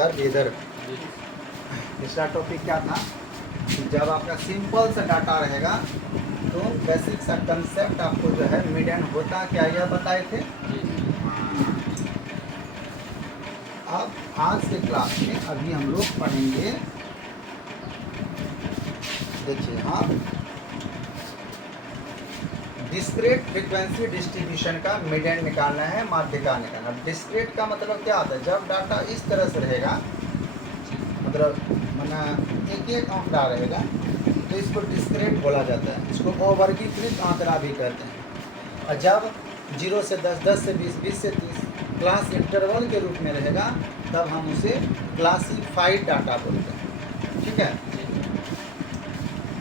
कर इधर। पिछला टॉपिक क्या था कि जब आपका सिंपल सा डाटा रहेगा तो बेसिक सा कंसेप्ट आपको जो है मीडियन होता क्या यह बताए थे। अब आज के क्लास में अभी हम लोग पढ़ेंगे, देखिए यहाँ डिस्क्रीट फ्रीक्वेंसी डिस्ट्रीब्यूशन का मीडियन निकालना है, माध्यिका निकालना। डिस्क्रीट का मतलब क्या होता है, जब डाटा इस तरह से रहेगा, मतलब माना एक एक आंकड़ा रहेगा तो इसको डिस्क्रीट बोला जाता है। इसको अवर्गीकृत आंकड़ा भी कहते हैं। और जब 0 से 10, 10 से 20, 20 से 30 क्लास इंटरवल के रूप में रहेगा तब हम उसे क्लासिफाइड डाटा बोलते हैं। ठीक है,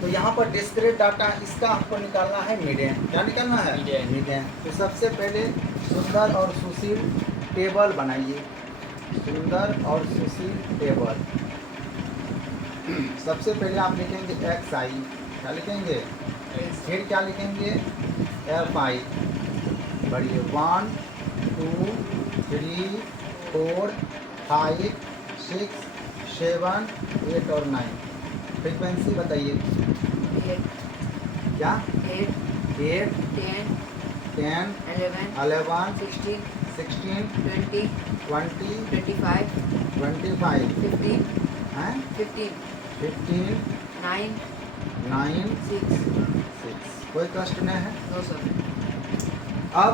तो यहाँ पर डिस्क्रीट डाटा इसका आपको निकालना है मीडियन। क्या निकालना है? मीडियन। तो सबसे पहले सुंदर और सुशील टेबल बनाइए। सुंदर और सुशील टेबल। सबसे पहले आप लिखेंगे एक्स आई, क्या लिखेंगे? फिर क्या लिखेंगे? F I. बढ़िए 1 2 3 4 5 6 7 8 और 9। फ्रीक्वेंसी बताइए। क्या? 8 10 11 16 20 25 15 9 6। कोई कष्ट नहीं है? No sir. अब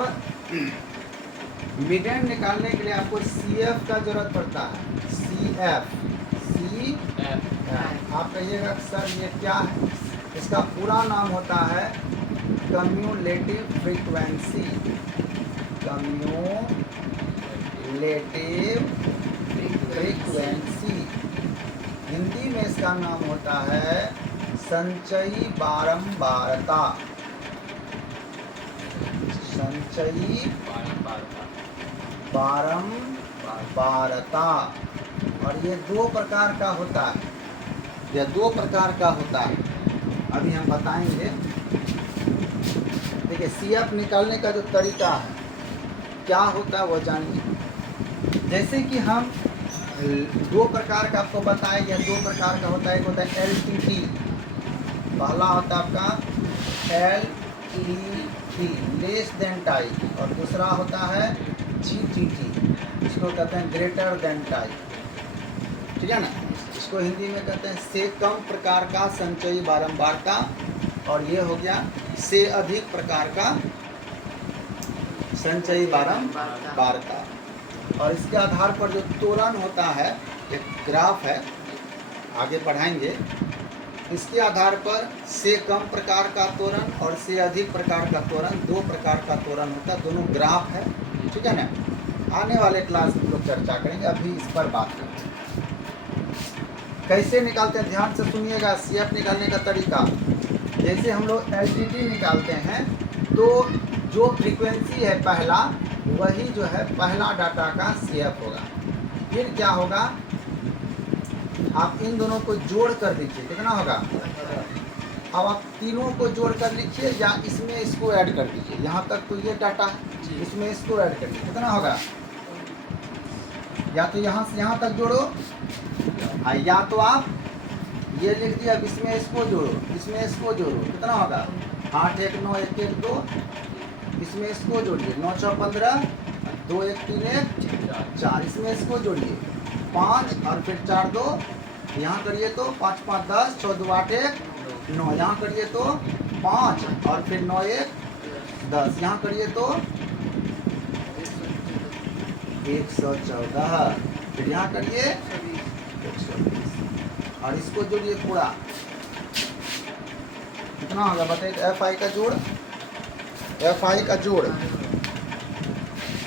मीडियन निकालने के लिए आपको CF का जरूरत पड़ता है। CF आप कहिएगा सर ये क्या है? इसका पूरा नाम होता है cumulative frequency. Cumulative frequency. Hindi में इसका नाम होता है संचयी बारंबारता। संचयी बारंबारता। और ये 2 प्रकार का होता है। यह 2 प्रकार का होता है, अभी हम बताएंगे। देखिए CF निकालने का जो तरीका है क्या होता है वो जानिए। जैसे कि हम 2 प्रकार का आपको बताए, यह 2 प्रकार का होता है। एक होता है LTT, पहला होता है आपका LTT लेस देन टाइप, और दूसरा होता है GTT, इसको कहते हैं ग्रेटर देन टाइप। ठीक है ना, इसको हिंदी में कहते हैं से कम प्रकार का संचयी बारंबारता, और ये हो गया से अधिक प्रकार का संचयी बारंबारता। और इसके आधार पर जो त्वरण होता है, एक ग्राफ है, आगे पढ़ाएंगे। इसके आधार पर से कम प्रकार का त्वरण और से अधिक प्रकार का त्वरण, 2 प्रकार का त्वरण होता है, दोनों ग्राफ है। ठीक है ना, आने वाले क्लास में हम लोग चर्चा करेंगे, अभी इस पर बात करेंगे। कैसे निकालते हैं ध्यान से सुनिएगा। CF निकालने का तरीका, जैसे हम लोग LTT निकालते हैं तो जो फ्रीक्वेंसी है पहला, वही जो है पहला डाटा का CF होगा। फिर क्या होगा, आप इन दोनों को जोड़ कर दीजिए, कितना होगा? अब आप तीनों को जोड़ कर लिखिए, या इसमें इसको ऐड कर दीजिए। यहाँ तक तो ये डाटा है, इसमें इसको ऐड कर दीजिए, कितना होगा? या तो यहाँ से यहाँ तक जोड़ो, या तो आप ये लिख दिया, अब इसमें इसको जोड़ो, इसमें इसको जोड़ो, कितना होगा? 8 1 9 1 1 2, इसमें इसको जोड़िए 9 6 15 2 1 3 1 4, इसमें इसको जोड़िए 5, और फिर 4 2, यहाँ करिए तो 5 5 10, 6 2 8 1 9, यहाँ करिए तो 5, और फिर 9 1 10, यहाँ करिए तो 114, फिर यहाँ करिए 120, और इसको जोड़िए पूरा, कितना होगा बताइए? FI का जोड़, FI का जोड़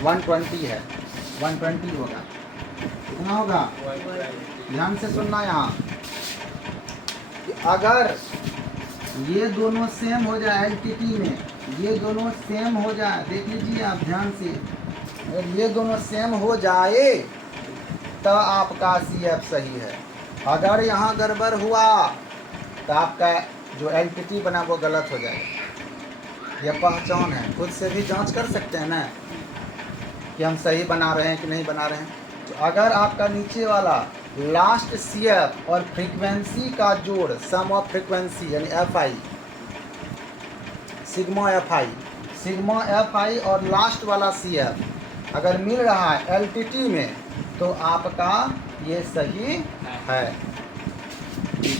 120 है, 120 होगा। कितना होगा? ध्यान से सुनना। यहाँ अगर ये दोनों सेम हो जाए, LTT में ये दोनों सेम हो जाए, देख लीजिए आप ध्यान से, अगर ये दोनों सेम हो जाए तो आपका CF सही है। अगर यहाँ गड़बड़ हुआ तो आपका जो LTT बना वो गलत हो जाएगा। यह पहचान है, खुद से भी जांच कर सकते हैं ना कि हम सही बना रहे हैं कि नहीं बना रहे हैं। तो अगर आपका नीचे वाला लास्ट CF और फ्रीक्वेंसी का जोड़ सम ऑफ फ्रीक्वेंसी यानी FI सिग्मा FI और लास्ट वाला CF अगर मिल रहा है LTT में तो आपका ये सही है।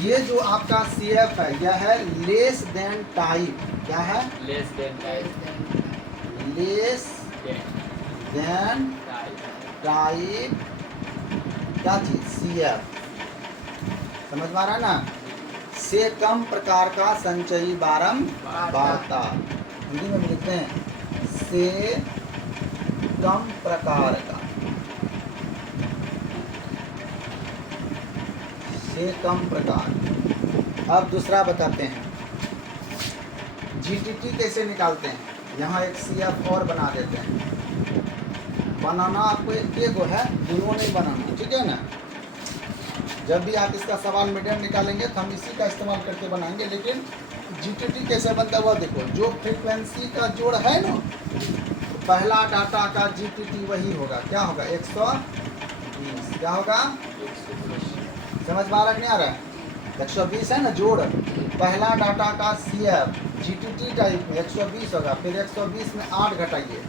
ये जो आपका CF है यह है लेस देन टाइप। क्या है? Less than less than type क्या चीज? CF। समझ में आ रहा है ना? से कम प्रकार का संचयी बारंबारता। हिंदी में लिखते हैं से कम प्रकार का, से कम प्रकार। अब दूसरा बताते हैं GTT कैसे निकालते हैं। यहाँ एक CF और बना देते हैं। बनाना आपको एक गो है, दोनों नहीं बनाना, ठीक है ना? जब भी आप इसका सवाल मीडियम निकालेंगे तो हम इसी का इस्तेमाल करके बनाएंगे। लेकिन GTT कैसे बनता है वो देखो। जो फ्रीक्वेंसी का जोड़ है ना, तो पहला डाटा का GTT वही होगा। क्या होगा? 120। क्या होगा? समझ में आ रहा है कि नहीं आ रहा है? 120 है ना जोड़। पहला डाटा का CF GTT टाइप में 120 होगा। फिर 120 में 8 घटाइए,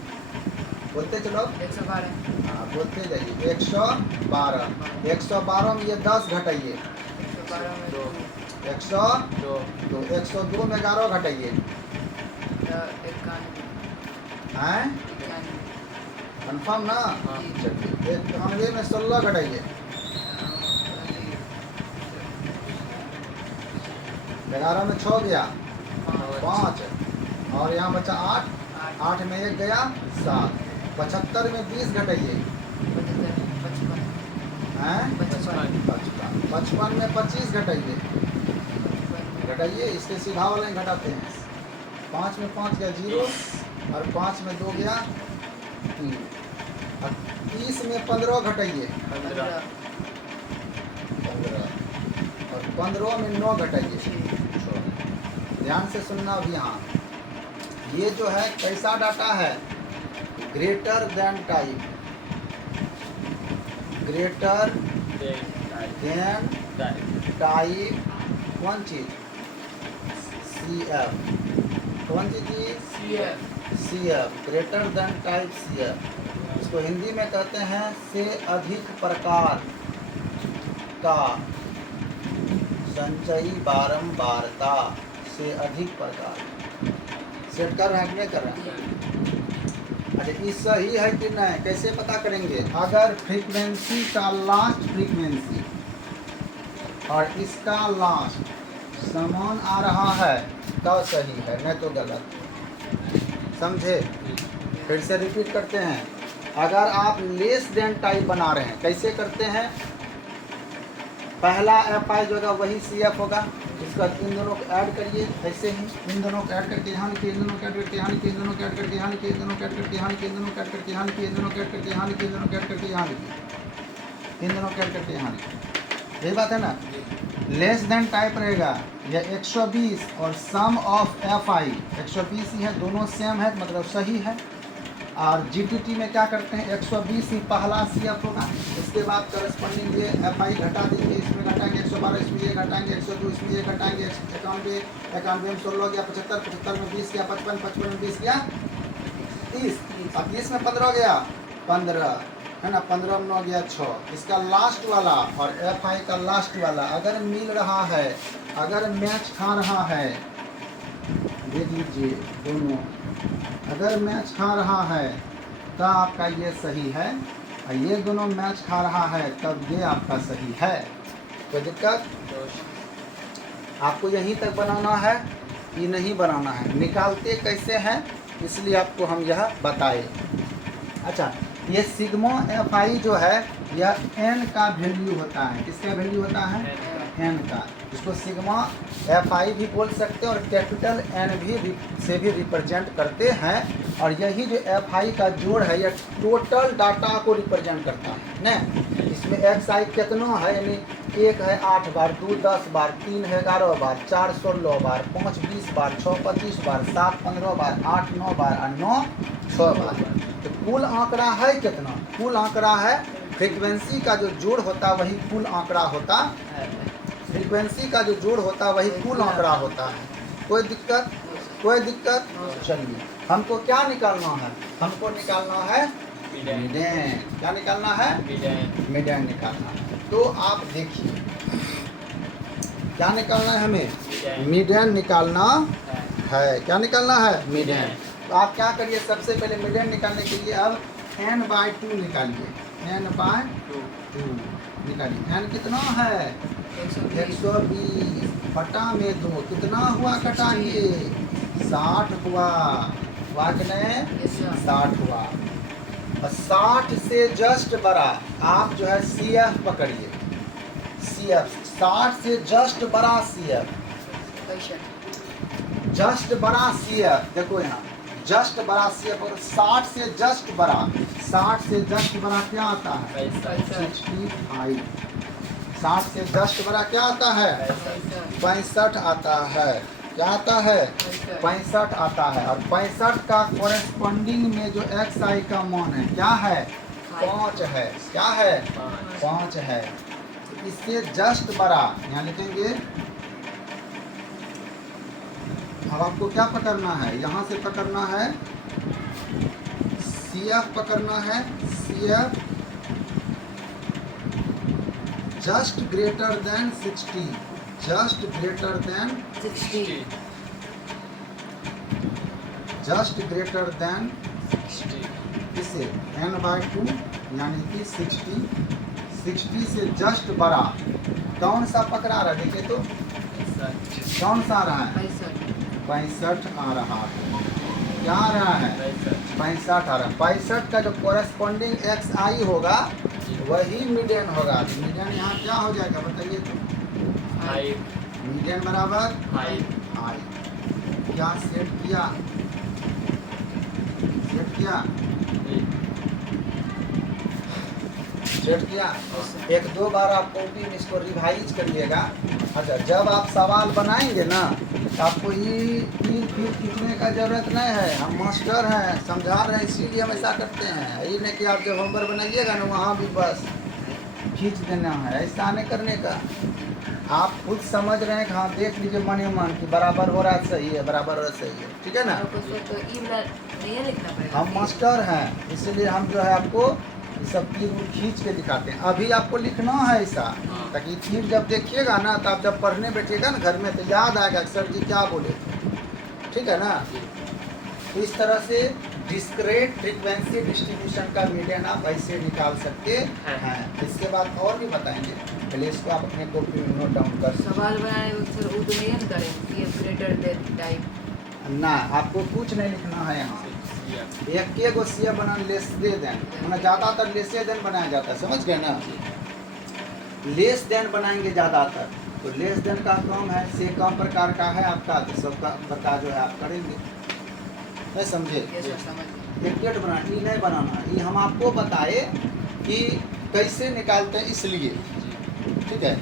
बोलते चलो 112। हाँ बोलते जाइए। 112 112 में ये 10 घटाइए, 112 में 2 102 102 में 11 घटाइए। 91 हैं? कन्फर्म ना? हाँ। चलिए 91 में 16 घटाइए। 11 में 6 गया 5 और यहाँ बचा 8 8 में 1 गया 7। 75 में 20 घटाइए। 55 हैं? 55 55 में 25 घटाइए। घटाइए, इसके सीधा वाले ही घटाते हैं। 5 में 5 गया 0 और 5 में 2 गया 3 और 30 में 15 घटाइए। 15 15 और 15 में 9 घटाइए। ध्यान से सुनना। अब यहाँ ये जो है कैसा डाटा है? Greater than type, greater than type. कौन चीज? CF। कौन सी चीज? CF greater than type CF। इसको हिंदी में कहते हैं से अधिक प्रकार का संचयी बारंबारता। से अधिक प्रकार। सेट कर रहे हैं कि नहीं कर रहे हैं? अच्छा, ये सही है कि नहीं कैसे पता करेंगे? अगर फ्रीक्वेंसी का लास्ट फ्रीक्वेंसी और इसका लास्ट समान आ रहा है तो सही है, नहीं तो गलत। समझे? फिर से रिपीट करते हैं। अगर आप लेस देन टाइप बना रहे हैं, कैसे करते हैं? पहला FI जो होगा वही CF होगा। इसका इन दोनों को ऐड करिए। ऐसे ही इन दोनों को ऐड करके यहाँ लिखिए, इन दोनों को ऐड करके यहाँ लिखिए, इन दोनों को ऐड करके यहाँ लिखिए, इन दोनों को ऐड करके यहाँ लिखिए, इन दोनों को ऐड करके यहाँ लिखिए, इन दोनों को ऐड करके यहाँ लिखिए, इन दोनों को ऐड करके यहाँ लिखिए, इन दोनों को ऐड करके यहाँ लिखिए। यही बात है ना? लेस देन टाइप रहेगा यह 120 और सम ऑफ FI 120 ही है, दोनों सेम है मतलब सही है। और GTT में क्या करते हैं? 120 ही पहला CF होगा। इसके बाद करस्पॉन्डिंग ये FI घटा देंगे, इसमें घटाएंगे 112, इसमें ये घटाएंगे 102, इसमें ये घटाएंगे 91 91 में 16 गया 75 75 में 20 गया 55 55 में 20 गया 30 अब 30 में 15 गया 15 है ना। 15 में 9 गया 6। इसका लास्ट वाला और FI का लास्ट वाला अगर मिल रहा है, अगर मैच खा रहा है, देख लीजिए दोनों अगर मैच खा रहा है तब आपका ये सही है, और ये दोनों मैच खा रहा है तब ये आपका सही है। कोई दिक्कत? आपको यहीं तक बनाना है कि नहीं बनाना है? निकालते कैसे हैं इसलिए आपको हम यह बताए। अच्छा, ये सिग्मा FI जो है यह n का वैल्यू होता है। किसका वैल्यू होता है? n का। इसको सिग्मा FI भी बोल सकते हैं और कैपिटल N भी से भी रिप्रेजेंट करते हैं। और यही जो FI का जोड़ है यह टोटल डाटा को रिप्रेजेंट करता है न। इसमें XI कितना है? यानी 1 है 8 बार, 2 10 बार, 3 है 11 बार, 4 16 बार, 5 20 बार, 6 25 बार, 7 15 बार, 8 9 बार और 9 6 बार। तो कुल आंकड़ा है कितना? कुल आंकड़ा है फ्रीक्वेंसी का जो जोड़ होता वही कुल आंकड़ा होता है। फ्रीक्वेंसी का जो जोड़ होता वही कुल आंकड़ा होता है। कोई दिक्कत? कोई दिक्कत? चलिए, हमको क्या निकालना है? हमको निकालना है मीडियन। क्या निकालना है? मीडियन निकालना है। तो आप देखिए, क्या निकालना है हमें? मीडियन निकालना है। क्या निकालना है? मीडियन। तो आप क्या करिए, सबसे पहले मीडियन निकालने के लिए अब n/2 निकालिए। n/2 निकालिए। n कितना है? 120 बटा में 2 कितना हुआ? कटाइए 60 हुआ। हुआ कि नहीं? 60 हुआ। और 60 से जस्ट बड़ा आप जो है CF पकड़िए। CF 60 से जस्ट बड़ा CF, जस्ट बड़ा CF देखो यहाँ, जस्ट बड़ा CF। और 60 से जस्ट बड़ा, 60 से जस्ट बड़ा क्या आता है? 65। 60 से जस्ट बड़ा क्या आता है? 65 आता है। क्या आता है? 65 आता है। और 65 का कोरेस्पॉन्डिंग में जो XI का मान है क्या है? 5 है। क्या है? 5 है। इससे जस्ट बड़ा यहाँ लिखेंगे। अब आपको क्या पकड़ना है? यहाँ से पकड़ना है CF पकड़ना है। CF just greater than 60, just greater than 60, just greater than इसे n/2 यानी कि 60 से जस्ट बड़ा। कौन सा पकड़ा रहा है? देखिए तो कौन सा आ रहा है? 65 आ रहा है। क्या आ रहा है? 65 आ रहा है। 65 का जो कोरेस्पॉन्डिंग XI होगा वही मीडियन होगा। मीडियन यहाँ क्या हो जाएगा बताइए तो? मीडियन बराबर हाई। क्या सेट किया? सेट किया? सेट किया? एक दो बार आप कॉपी में इसको रिवाइज करिएगा। अच्छा, जब आप सवाल बनाएंगे ना तो आपको ये फिर खींचने का जरूरत नहीं है। हम मास्टर हैं, समझा रहे हैं, इसीलिए हम ऐसा करते हैं। ये नहीं कि आप जब होमवर्क बनाइएगा ना वहाँ भी बस खींच देना है, ऐसा नहीं करने का। आप खुद समझ रहे हैं कि हाँ देख लीजिए मन ही मन कि बराबर हो रहा है, सही है, बराबर हो रहा है, सही है, ठीक है ना। हम मास्टर हैं, इसलिए हम जो है आपको ये सब चीज खींच के दिखाते हैं। अभी आपको लिखना है ऐसा, ताकि फिर जब देखिएगा ना तो आप जब पढ़ने बैठिएगा ना घर में तो याद आएगा कि सर जी क्या बोले थे, ठीक है ना। तो इस तरह से डिस्क्रीट फ्रीक्वेंसी डिस्ट्रीब्यूशन का मीडियन आप ऐसे निकाल सकते हैं। इसके बाद और भी बताएंगे, पहले इसको आप अपने कॉपी में नोट डाउन कर। सवाल बनाने में सर वो तो नहीं करें ये ग्रेटर देन टाइप ना, आपको कुछ नहीं लिखना है यहाँ। एक गो CF बनाना लेस दे देन, मतलब ज़्यादातर लेसे देन बनाया जाता है, समझ गए ना। लेस देन बनाएंगे ज़्यादातर, तो लेस देन का कम है, से कम प्रकार का है आपका, तो सबका प्रकार जो है आप करेंगे। नहीं समझे? डेट बनाना, ये नहीं बनाना, ये हम आपको बताए कि कैसे निकालते हैं इसलिए, ठीक है।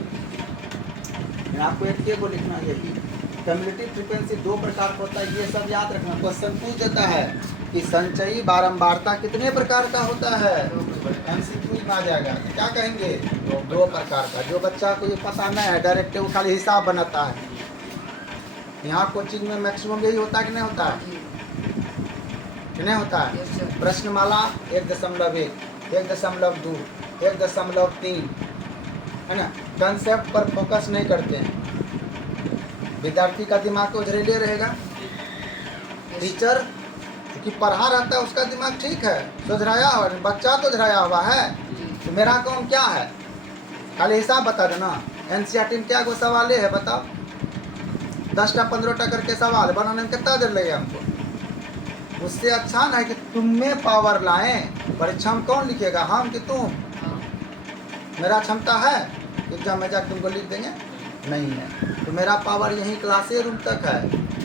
आपको एक को लिखना है कि कम्युलेटिव फ्रीक्वेंसी 2 प्रकार का होता है, ये सब याद रखना। क्वेश्चन पूछ देता है कि संचयी बारंबारता कितने प्रकार का होता है, MCQ में आ जाएगा। तो क्या कहेंगे? 2 प्रकार का। जो बच्चा को ये पता नहीं है, डायरेक्ट वो खाली हिसाब बनाता है। यहाँ कोचिंग में मैक्सिमम यही होता है कि नहीं होता है? कि नहीं होता है? प्रश्नमाला 1.1, 1.2, 1.3 है ना। कंसेप्ट पर फोकस नहीं करते हैं, विद्यार्थी का दिमाग तो झरेले रहेगा। टीचर क्योंकि पढ़ा रहता है उसका दिमाग ठीक है, सुधराया हुआ, बच्चा तो झराया हुआ है। तो मेरा काम क्या है? खाली हिसाब बता देना। NCERT में क्या को सवाल है बताओ, 10टा 15टा करके सवाल बनाने में कितना देर लगेगा हमको? उससे अच्छा ना है कि तुम में पावर लाएं। परीक्षा में कौन लिखेगा, हम कि तुम? मेरा क्षमता है एग्जाम में जाकर तुमको लिख देंगे? नहीं है। तो मेरा पावर यहीं क्लासे रूम तक है,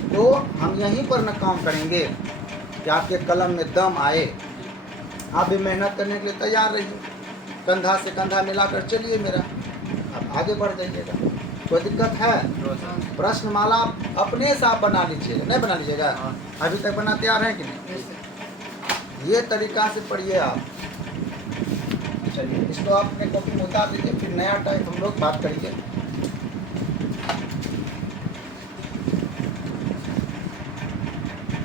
तो हम यहीं पर न काम करेंगे कि आपके कलम में दम आए। आप भी मेहनत करने के लिए तैयार रहिए, कंधा से कंधा मिलाकर चलिए मेरा, आप आगे बढ़ जाइएगा। कोई दिक्कत है? प्रश्नमाला अपने से आप बना लीजिएगा, नहीं बना लीजिएगा? अभी तक बनाते आ रहे हैं कि नहीं? ये तरीका से पढ़िए आप। चलिए इसको आप अपने कॉपी में उतार लीजिए, फिर नया टाइप हम लोग बात करेंगे।